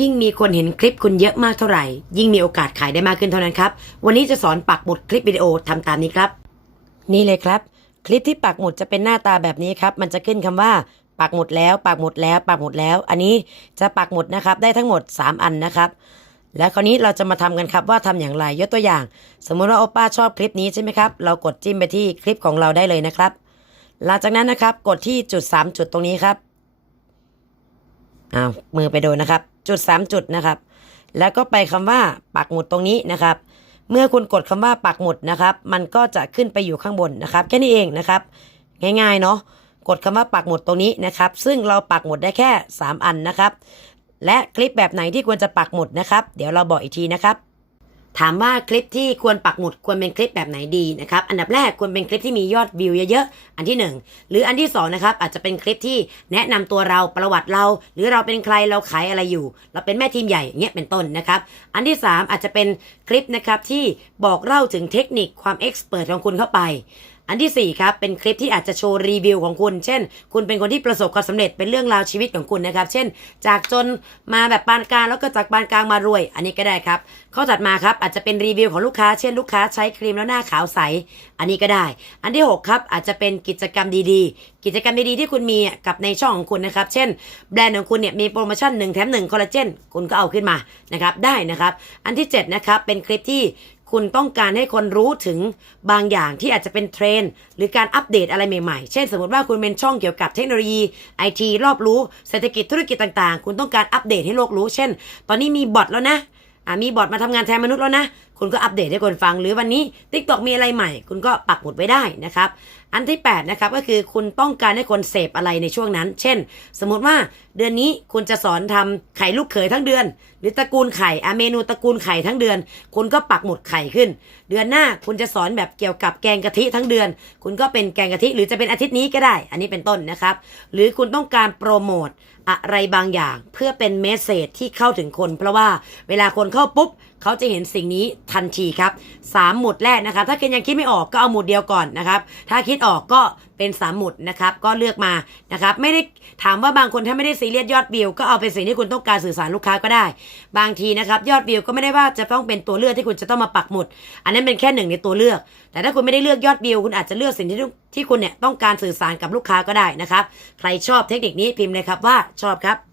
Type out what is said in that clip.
ยิ่งมีคนเห็นคลิปคุณเยอะมากเท่าไหร่ ยิ่งมีโอกาสขายได้มากขึ้นเท่านั้นครับ วันนี้จะสอนปักหมุดคลิปวิดีโอทำตามนี้ครับ นี่เลยครับ คลิปที่ปักหมุดจะเป็นหน้าตาแบบนี้ครับ มันจะขึ้นคำว่าปักหมุดแล้วปักหมุดแล้วปักหมุดแล้ว อันนี้จะปักหมุดนะครับ ได้ทั้งหมด 3 อันนะครับ และคราวนี้เราจะมาทำกันครับว่าทำอย่างไรยกตัวอย่าง สมมุติว่าโอป้าชอบคลิปนี้ใช่ไหมครับ เรากดจิ้มไปที่คลิปของเราได้เลยนะครับ หลังจากนั้นนะครับ กดที่จุด 3 จุดตรงนี้ครับ อ้าวมือไปโดนนะครับ จุด 3 จุดนะครับ แล้วก็ไปคำว่าปักหมุดตรงนี้นะครับ เมื่อคุณกดคำว่าปักหมุดนะครับ มันก็จะขึ้นไปอยู่ข้างบนนะครับ แค่นี้เองนะครับ ง่ายๆเนาะกดคำว่าปักหมุดตรงนี้นะครับ ซึ่งเราปักหมุดได้แค่ 3 อันนะครับ และคลิปแบบไหนที่ควรจะปักหมุดนะครับ เดี๋ยวเราบอกอีกทีนะครับ ถามว่าคลิปที่ควรปักหมุดควรเป็นคลิปแบบไหนดีนะครับอันดับแรกควรเป็นคลิปที่มียอดวิวเยอะๆอันที่หนึ่งหรืออันที่สองนะครับอาจจะเป็นคลิปที่แนะนำตัวเราประวัติเรา หรือเราเป็นใครเราขายอะไรอยู่ เราเป็นแม่ทีมใหญ่เงี้ยเป็นต้นนะครับอันที่สามอาจจะเป็นคลิปนะครับที่บอกเล่าถึงเทคนิคความเอ็กซ์เพรสของคุณเข้าไป อันที่ 4 ครับ เป็นคลิปที่อาจจะโชว์รีวิวของคุณ เช่น คุณเป็นคนที่ประสบความสำเร็จเป็นเรื่องราวชีวิตของคุณนะครับ เช่น จากจนมาแบบปานกลางแล้วก็จากปานกลางมารวย อันนี้ก็ได้ครับ ข้อถัดมาครับ อาจจะเป็นรีวิวของลูกค้า เช่น ลูกค้าใช้ครีมแล้วหน้าขาวใส อันนี้ก็ได้ อันที่ 6 ครับ อาจจะเป็นกิจกรรมดีๆ กิจกรรมดีๆที่คุณมีกับในช่องของคุณนะครับ เช่น แบรนด์ของคุณเนี่ยมีโปรโมชั่น1แถม1คอลลาเจนคุณก็เอาขึ้นมานะครับ ได้นะครับ อันที่เจ็ดนะครับ เป็นคลิปที่ คุณต้องการให้คนรู้ถึงบางอย่างที่อาจจะเป็นเทรนหรือการอัปเดตอะไรใหม่ๆ เช่น สมมติว่าคุณเป็นช่องเกี่ยวกับเทคโนโลยีไอทีรอบรู้เศรษฐกิจธุรกิจต่างๆ คุณต้องการอัปเดตให้โลกรู้ เช่น ตอนนี้มีบอทแล้วนะอ่ามีบอทมาทำงานแทนมนุษย์แล้วนะ คุณก็อัปเดตให้คนฟัง หรือวันนี้ t ิ k t o k มีอะไรใหม่ คุณก็ปักหมุดไว้ได้นะครับ อันที่ 8 นะครับ ก็คือคุณต้องการให้คนเสพอะไรในช่วงนั้น เช่น สมมติว่าเดือนนี้คุณจะสอนทำไข่ลูกเขยทั้งเดือน หรือตระกูลไข่อะเมนูตระกูลไข่ทั้งเดือน คุณก็ปักหมุดไข่ขึ้น เดือนหน้าคุณจะสอนแบบเกี่ยวกับแกงกะทิทั้งเดือน คุณก็เป็นแกงกะทิหรือจะเป็นอาทิตย์นี้ก็ได้ อันนี้เป็นต้นนะครับ หรือคุณต้องการโปรโมทอะไรบางอย่างเพื่อเป็นเมสเซจที่เข้าถึงคน เพราะว่าเวลาคนเข้าปุ๊บ เขาจะเห็นสิ่งนี้ทันทีครับสามหมุดแรกนะครับ ถ้าเคนยังคิดไม่ออกก็เอาหมุดเดียวก่อนนะครับ ถ้าคิดออกก็เป็นสามหมุดนะครับ ก็เลือกมานะครับ ไม่ได้ถามว่าบางคนถ้าไม่ได้ซีเรียสยอดวิว ก็เอาเป็นสิ่งที่คุณต้องการสื่อสารลูกค้าก็ได้ บางทีนะครับยอดวิวก็ไม่ได้ว่าจะต้องเป็นตัวเลือกที่คุณจะต้องมาปักหมุด อันนั้นเป็นแค่หนึ่งในตัวเลือก แต่ถ้าคุณไม่ได้เลือกยอดวิว คุณอาจจะเลือกสิ่งที่ที่คุณเนี่ยต้องการสื่อสารกับลูกค้าก็ได้นะครับ ใครชอบเทคนิคนี้พิมพ์เลยครับว่าชอบครับ